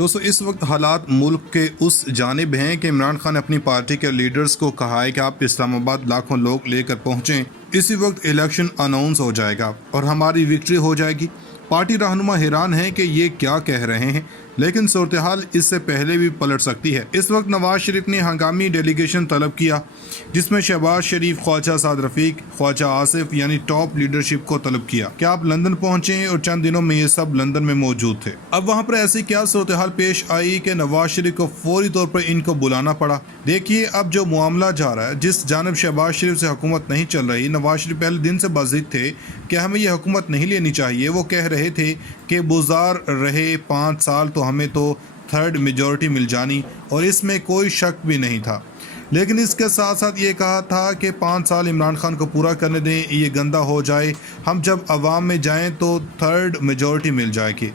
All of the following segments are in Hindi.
दोस्तों इस वक्त हालात मुल्क के उस जानिब हैं कि इमरान खान ने अपनी पार्टी के लीडर्स को कहा है कि आप इस्लामाबाद लाखों लोग लेकर पहुँचें। इसी वक्त इलेक्शन अनाउंस हो जाएगा और हमारी विक्ट्री हो जाएगी। पार्टी रहनुमा हैरान हैं कि ये क्या कह रहे हैं, लेकिन सूरत हाल इससे पहले भी पलट सकती है। इस वक्त नवाज शरीफ ने हंगामी डेलीगेशन तलब किया, जिसमें शहबाज शरीफ, ख्वाजा साद रफीक, ख्वाजा आसिफ यानी टॉप लीडरशिप को तलब किया कि आप लंदन पहुंचे और चंद दिनों में ये सब लंदन में मौजूद थे। अब वहां पर ऐसी क्या सूरत हाल पेश आई कि नवाज शरीफ को फौरी तौर पर इनको बुलाना पड़ा। देखिए अब जो मामला जा रहा है, जिस जानब शहबाज शरीफ से हुकूमत नहीं चल रही, नवाज शरीफ पहले दिन से बाज़िद थे कि हमें ये हुकूमत नहीं लेनी चाहिए। वो कह रहे थे कि गुजार रहे 5 साल तो हमें तो थर्ड मेजॉरिटी मिल जानी, और इसमें कोई शक भी नहीं था। लेकिन इसके साथ साथ ये कहा था कि 5 साल इमरान खान को पूरा करने दें, ये गंदा हो जाए, हम जब अवाम में जाएं तो थर्ड मेजॉरिटी मिल जाएगी।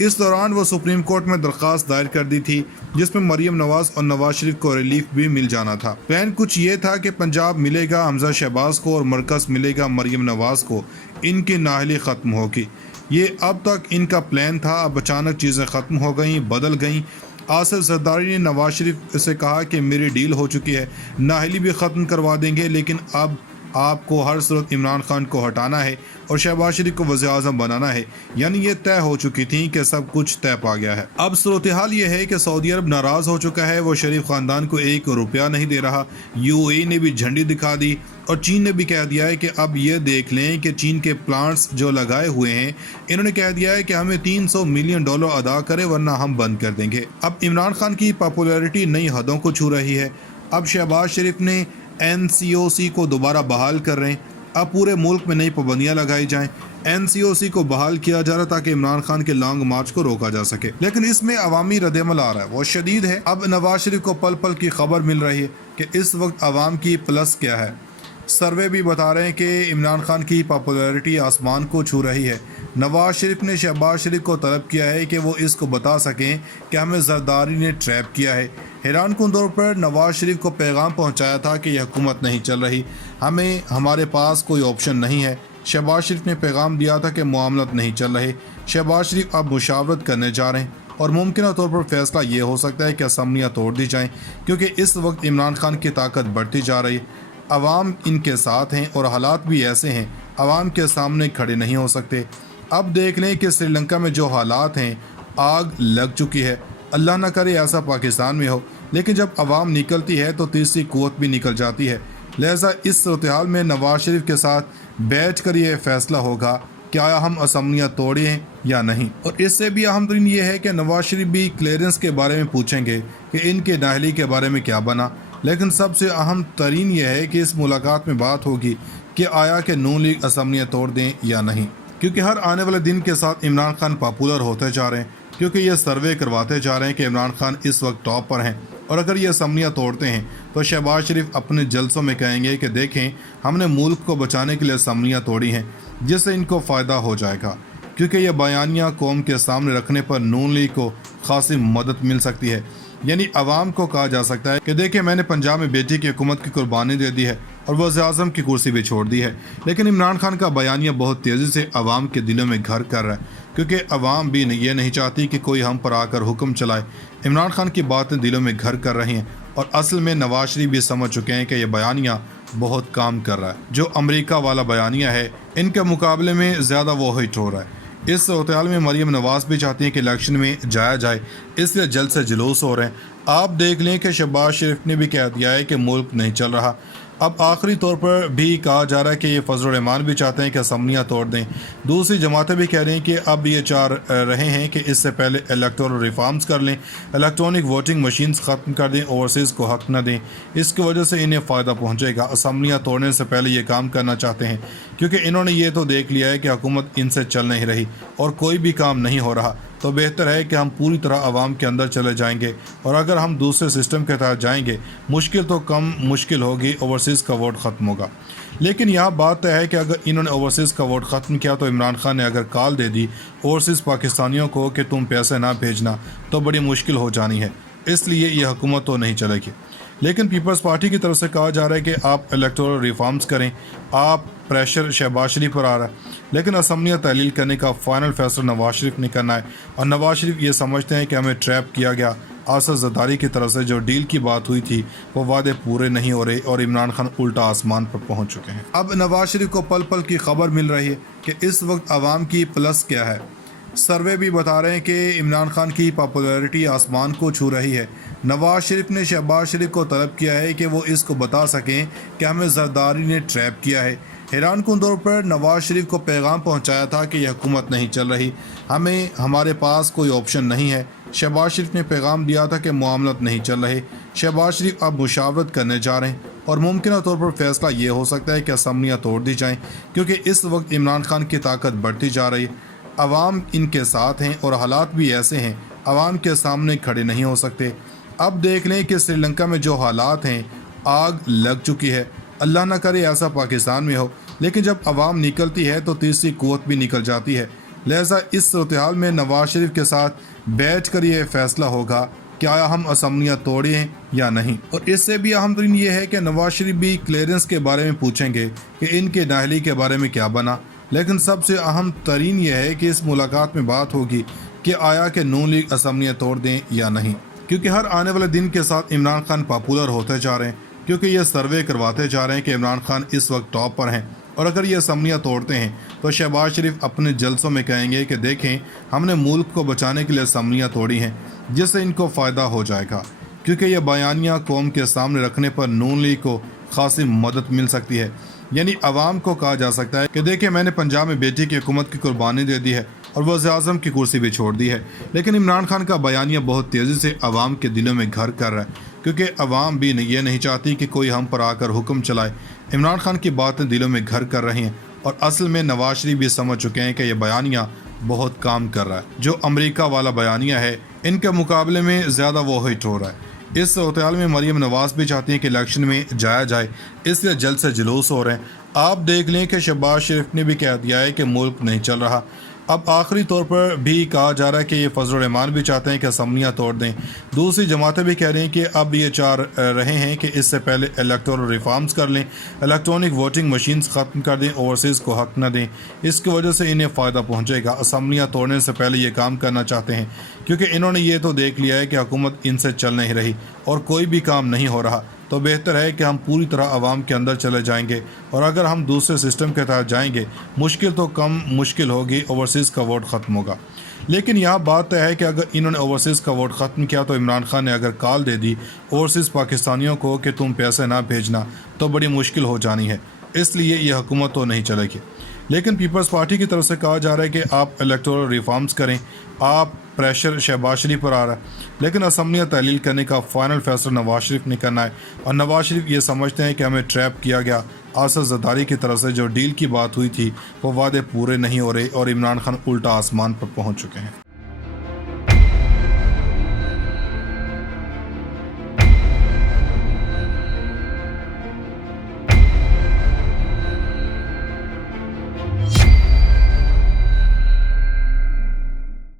इस दौरान वो सुप्रीम कोर्ट में दरख्वास्त दायर कर दी थी, जिसमें मरीम नवाज और नवाज शरीफ को रिलीफ भी मिल जाना था। प्लान कुछ ये था कि पंजाब मिलेगा हमजा शहबाज को और मरकज़ मिलेगा मरीम नवाज को, इनकी नाअहली ख़त्म होगी। ये अब तक इनका प्लान था। अब अचानक चीज़ें ख़त्म हो गई, बदल गई। आसिफ जरदारी ने नवाज शरीफ से कहा कि मेरी डील हो चुकी है, नाअहली भी ख़त्म करवा देंगे, लेकिन अब आपको हर सूरत इमरान खान को हटाना है और शहबाज शरीफ को वज़ीर आज़म बनाना है। यानी ये तय हो चुकी थी कि सब कुछ तय पा गया है। अब सूरत हाल ये है कि सऊदी अरब नाराज़ हो चुका है, वो शरीफ ख़ानदान को 1 रुपया नहीं दे रहा। UAE ने भी झंडी दिखा दी और चीन ने भी कह दिया है कि अब ये देख लें कि चीन के प्लांट्स जो लगाए हुए हैं, इन्होंने कह दिया है कि हमें $300 मिलियन अदा करें वरना हम बंद कर देंगे। अब इमरान खान की पॉपुलैरिटी नई हदों को छू रही है। अब शहबाज शरीफ ने NCOC को दोबारा बहाल कर रहे हैं। अब पूरे मुल्क में नई पाबंदियां लगाई जाएं। NCOC को बहाल किया जा रहा ताकि इमरान खान के लॉन्ग मार्च को रोका जा सके, लेकिन इसमें अवामी रद्दअमल आ रहा है, वो शदीद है। अब नवाज शरीफ को पल पल की खबर मिल रही है कि इस वक्त अवाम की प्लस क्या है। सर्वे भी बता रहे हैं कि इमरान खान की पॉपुलैरिटी आसमान को छू रही है। नवाज शरीफ ने शहबाज शरीफ को तलब किया है कि वो इसको बता सकें कि हमें जरदारी ने ट्रैप किया है। हैरान कुन तौर पर नवाज शरीफ को पैगाम पहुंचाया था कि यह हुकूमत नहीं चल रही, हमारे पास कोई ऑप्शन नहीं है। शहबाज शरीफ ने पैगाम दिया था कि मामलत नहीं चल रहे। शहबाज शरीफ अब मुशावरत करने जा रहे हैं और मुमकिन तौर पर फैसला ये हो सकता है कि असम्बलियाँ तोड़ दी जाएँ, क्योंकि इस वक्त इमरान खान की ताकत बढ़ती जा रही है। अवाम इनके साथ हैं और हालात भी ऐसे हैं, अवाम के सामने खड़े नहीं हो सकते। अब देख लें कि श्रीलंका में जो हालात हैं, आग लग चुकी है। अल्लाह न करे ऐसा पाकिस्तान में हो, लेकिन जब अवाम निकलती है तो तीसरी कुव्वत भी निकल जाती है। लिहाजा इस सूरत हाल में नवाज शरीफ के साथ बैठ कर ये फैसला होगा कि आया हम असम्बलियाँ तोड़ें या नहीं। और इससे भी अहम तरीन ये है कि नवाज शरीफ भी क्लियरेंस के बारे में पूछेंगे कि इनके नाअहली के बारे में क्या बना। लेकिन सबसे अहम तरीन यह है कि इस मुलाकात में बात होगी कि आया कि नून लीग असम्बलियाँ तोड़ दें या नहीं, क्योंकि हर आने वाले दिन के साथ इमरान खान पॉपुलर होते जा रहे हैं, क्योंकि ये सर्वे करवाते जा रहे हैं कि इमरान खान इस वक्त टॉप पर हैं। और अगर ये असम्बलियाँ तोड़ते हैं तो शहबाज शरीफ अपने जलसों में कहेंगे कि देखें हमने मुल्क को बचाने के लिए असम्बलियाँ तोड़ी हैं, जिससे इनको फ़ायदा हो जाएगा, क्योंकि यह बयानियाँ कौम के सामने रखने पर नून लीग को खासी मदद मिल सकती है। यानी अवाम को कहा जा सकता है कि देखिए मैंने पंजाब में बेटी की हुकूमत की कुर्बानी दे दी है और वज़ीर आज़म की कुर्सी भी छोड़ दी है, लेकिन इमरान खान का बयानिया बहुत तेज़ी से अवाम के दिलों में घर कर रहा है, क्योंकि अवाम भी ये नहीं चाहती कि कोई हम पर आकर हुक्म चलाए। इमरान खान की बातें दिलों में घर कर रही हैं और असल में नवाज शरीफ भी समझ चुके हैं कि यह बयानिया बहुत काम कर रहा है। जो अमेरिका वाला बयानिया है, इनके मुकाबले में ज़्यादा वो हिट हो रहा है। इस सूरत में मरीम नवाज भी चाहती हैं कि इलेक्शन में जाया जाए, इसलिए जल्द से जुलूस हो रहे हैं। आप देख लें कि शहबाज शरीफ ने भी कह दिया है कि मुल्क नहीं चल रहा। अब आखिरी तौर पर भी कहा जा रहा है कि ये फजल रहमान भी चाहते हैं कि असम्बलियाँ तोड़ दें। दूसरी जमातें भी कह रही हैं कि अब ये चाह रहे हैं कि इससे पहले इलेक्टोरल रिफॉर्म्स कर लें, इलेक्ट्रॉनिक वोटिंग मशीन्स ख़त्म कर दें, ओवरसीज़ को हक न दें। इसकी वजह से इन्हें फ़ायदा पहुँचेगा। असम्बलियाँ तोड़ने से पहले ये काम करना चाहते हैं, क्योंकि इन्होंने ये तो देख लिया है कि हुकूमत इनसे चल नहीं रही और कोई भी काम नहीं हो रहा। तो बेहतर है कि हम पूरी तरह आवाम के अंदर चले जाएंगे, और अगर हम दूसरे सिस्टम के तहत जाएंगे, मुश्किल तो कम मुश्किल होगी, ओवरसीज़ का वोट ख़त्म होगा। लेकिन यहाँ बात तय है कि अगर इन्होंने ओवरसीज़ का वोट ख़त्म किया तो इमरान खान ने अगर कॉल दे दी ओवरसीज़ पाकिस्तानियों को कि तुम पैसे ना भेजना, तो बड़ी मुश्किल हो जानी है। इसलिए यह हुकूमत तो नहीं चलेगी। लेकिन पीपल्स पार्टी की तरफ से कहा जा रहा है कि आप इलेक्टोरल रिफॉर्म्स करें, आप प्रेशर शहबाज शरीफ पर आ रहा है, लेकिन असम्बलियाँ तहलील करने का फ़ाइनल फैसला नवाज शरीफ ने करना है। और नवाज शरीफ ये समझते हैं कि हमें ट्रैप किया गया। आसद ज़रदारी की तरफ से जो डील की बात हुई थी वो वादे पूरे नहीं हो रहे और इमरान खान उल्टा आसमान पर पहुंच चुके हैं। अब नवाज शरीफ को पल पल की खबर मिल रही है कि इस वक्त आवाम की प्लस क्या है। सर्वे भी बता रहे हैं कि इमरान खान की पॉपुलैरिटी आसमान को छू रही है। नवाज शरीफ ने शहबाज शरीफ को तलब किया है कि वो इसको बता सकें कि हमें जरदारी ने ट्रैप किया है। हैरान कुन तौर पर नवाज शरीफ को पैगाम पहुंचाया था कि यह हुकूमत नहीं चल रही, हमारे पास कोई ऑप्शन नहीं है। शहबाज शरीफ ने पैगाम दिया था कि मामलत नहीं चल रहे। शहबाज शरीफ अब मुशावरत करने जा रहे हैं और मुमकिन तौर पर फैसला ये हो सकता है कि असम्बलियाँ तोड़ दी जाएँ, क्योंकि इस वक्त इमरान खान की ताकत बढ़ती जा रही है। अवाम इनके साथ हैं और हालात भी ऐसे हैं, अवाम के सामने खड़े नहीं हो सकते। अब देख लें कि श्रीलंका में जो हालात हैं, आग लग चुकी है। अल्लाह ना करे ऐसा पाकिस्तान में हो, लेकिन जब अवाम निकलती है तो तीसरी कुव्वत भी निकल जाती है। लिहाजा इस सूरत हाल में नवाज शरीफ के साथ बैठ कर ये फैसला होगा कि आया हम असम्बलियाँ तोड़ें या नहीं। और इससे भी अहम तरीन ये है कि नवाज शरीफ भी क्लियरेंस के बारे में पूछेंगे कि इनके नाहली के बारे में क्या बना। लेकिन सबसे अहम तरीन यह है कि इस मुलाकात में बात होगी कि आया कि नून लीग असम्बलियाँ तोड़ दें या नहीं, क्योंकि हर आने वाले दिन के साथ इमरान खान पॉपुलर होते जा रहे हैं, क्योंकि ये सर्वे करवाते जा रहे हैं कि इमरान खान इस वक्त टॉप पर हैं। और अगर ये असम्बलियाँ तोड़ते हैं तो शहबाज शरीफ अपने जलसों में कहेंगे कि देखें हमने मुल्क को बचाने के लिए असम्बलियाँ तोड़ी हैं, जिससे इनको फ़ायदा हो जाएगा, क्योंकि यह बयानियाँ कौम के सामने रखने पर नून लीग को खासी मदद मिल सकती है। यानी अवाम को कहा जा सकता है कि देखिए मैंने पंजाब में बेटी की हुकूमत की कुर्बानी दे दी है और वज़ीर-ए-आज़म की कुर्सी भी छोड़ दी है। लेकिन इमरान खान का बयानिया बहुत तेज़ी से अवाम के दिलों में घर कर रहा है, क्योंकि अवाम भी ये नहीं चाहती कि कोई हम पर आकर हुक्म चलाए। इमरान खान की बातें दिलों में घर कर रही हैं और असल में नवाज शरीफ भी समझ चुके हैं कि यह बयानिया बहुत काम कर रहा है। जो अमेरिका वाला बयानिया है, इनके मुकाबले में ज़्यादा वो हिट हो रहा है। इस सूरत में मरियम नवाज भी चाहती हैं कि इलेक्शन में जाया जाए, इसलिए जल्द से जुलूस हो रहे हैं। आप देख लें कि शहबाज शरीफ ने भी कह दिया है कि मुल्क नहीं चल रहा। अब आखिरी तौर पर भी कहा जा रहा है कि ये फजल रहमान भी चाहते हैं कि असम्बलियाँ तोड़ दें। दूसरी जमातें भी कह रही हैं कि अब ये चाह रहे हैं कि इससे पहले इलेक्टोरल रिफॉर्म्स कर लें, इलेक्ट्रॉनिक वोटिंग मशीन्स ख़त्म कर दें, ओवरसीज़ को हक न दें। इसकी वजह से इन्हें फ़ायदा पहुँचेगा। असम्बलियाँ तोड़ने से पहले ये काम करना चाहते हैं, क्योंकि इन्होंने ये तो देख लिया है कि हुकूमत इनसे चल नहीं रही और कोई भी काम नहीं हो रहा। तो बेहतर है कि हम पूरी तरह आवाम के अंदर चले जाएंगे, और अगर हम दूसरे सिस्टम के तहत जाएंगे, मुश्किल तो कम मुश्किल होगी, ओवरसीज़ का वोट ख़त्म होगा। लेकिन यहाँ बात तय है कि अगर इन्होंने ओवरसीज़ का वोट ख़त्म किया तो इमरान खान ने अगर कॉल दे दी ओवरसीज़ पाकिस्तानियों को कि तुम पैसे ना भेजना, तो बड़ी मुश्किल हो जानी है। इसलिए ये हुकूमत तो नहीं चलेगी। लेकिन पीपल्स पार्टी की तरफ से कहा जा रहा है कि आप इलेक्टोरल रिफॉर्म्स करें, आप प्रेशर शहबाज शरीफ पर आ रहा है, लेकिन असम्बलियाँ तहलील करने का फ़ाइनल फैसला नवाज शरीफ ने करना है। और नवाज शरीफ ये समझते हैं कि हमें ट्रैप किया गया। आसद ज़रदारी की तरफ से जो डील की बात हुई थी वो वादे पूरे नहीं हो रहे और इमरान खान उल्टा आसमान पर पहुँच चुके हैं।